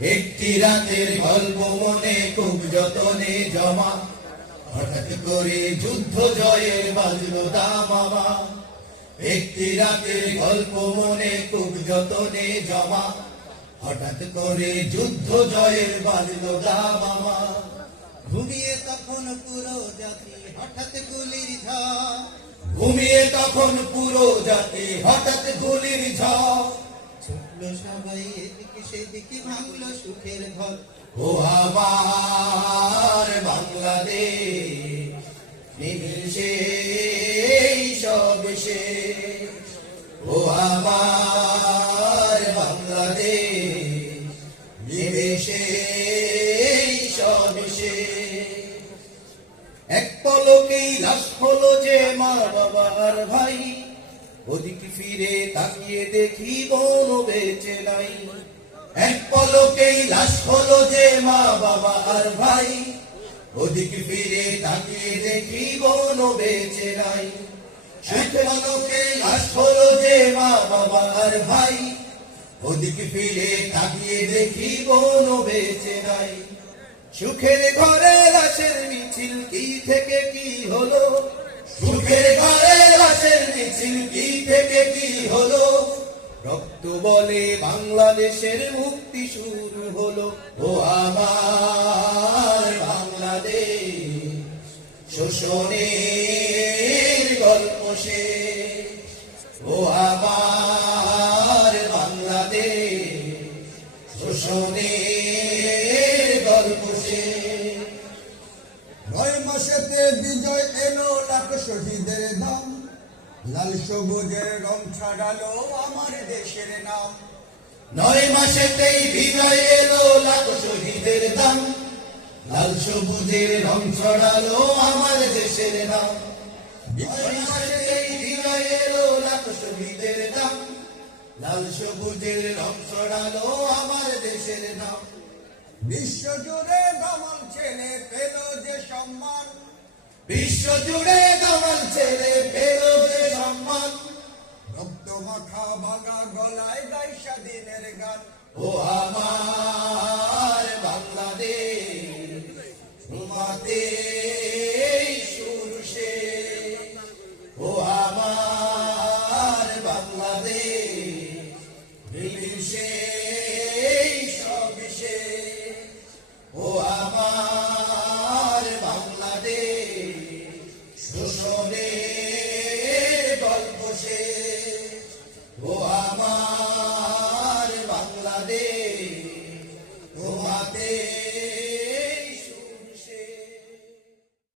একটি রাতের গল্প মনে খুব যতনে জমা, হঠাৎ করে যুদ্ধ জয়ের বাজলো দামামা। একটি রাতের গল্প মনে খুব যতনে জমা, হঠাৎ করে যুদ্ধ জয়ের বাজলো দামামা। ঘুমিয়ে তখন পুরো জাতি হঠাৎ গুলির ঝড়, ঘুমিয়ে তখন পুরো জাতি হঠাৎ গুলির ঝড়। ছুটল সবাই এদিকে সেদিকে, ভাঙলো সুখের ঘর। ও আমার বাংলাদেশ, নিমিষে সব শেষ। ও আমার বাংলাদেশ, নিমিষে সব শেষ। এক পলকেই লাশ হলো যে মা বাবার ভাই, ওদিকে ফিরে তাকিয়ে দেখি বোন বেঁচে নাই। এক পলকেই লাশ হলো যে মা বাবা আর ভাই, ওদিকে ফিরে তাকিয়ে দেখি বোন বেঁচে নাই। এক পলকেই লাশ হলো যে মা বাবা আর ভাই, ওদিকে ফিরে তাকিয়ে দেখি বোন বেঁচে নাই। সুখের ঘরে লাশের মিছিল কি থেকে কি হলো, সুখের ঘরে লাশের মিছিল কি থেকে কি হলো। রক্ত বলে বাংলাদেশের মুক্তি শুরু হলো। ও আমার বাংলাদেশ, শোষণের গল্প শেষ। ও আমার বাংলাদেশ, শোষণের গল্প শেষ। 9 মাসেতে বিজয় এলো, লাখ শহীদের দাম, লাল সবুজের রং ছাড়ালো আমার দেশের নাম। 9 মাসেতেই বিজয় এলো, লাখ শহীদের দাম, লাল সবুজের রং ছড়ালো আমার দেশের নাম। 9 মাসেতেই বিজয় এলো, লাখ শহীদের দাম, লাল সবুজের রং ছড়ালো আমার দেশের নাম। বিশ্ব জুড়ে দামাল ছেলে পেল যে সম্মান, বিশ্ব জুড়ে দামাল ছেলে পেল যে সম্মান। রক্ত মাখা ভাঙা গলায় গায় স্বাধীনের গান। ও আমার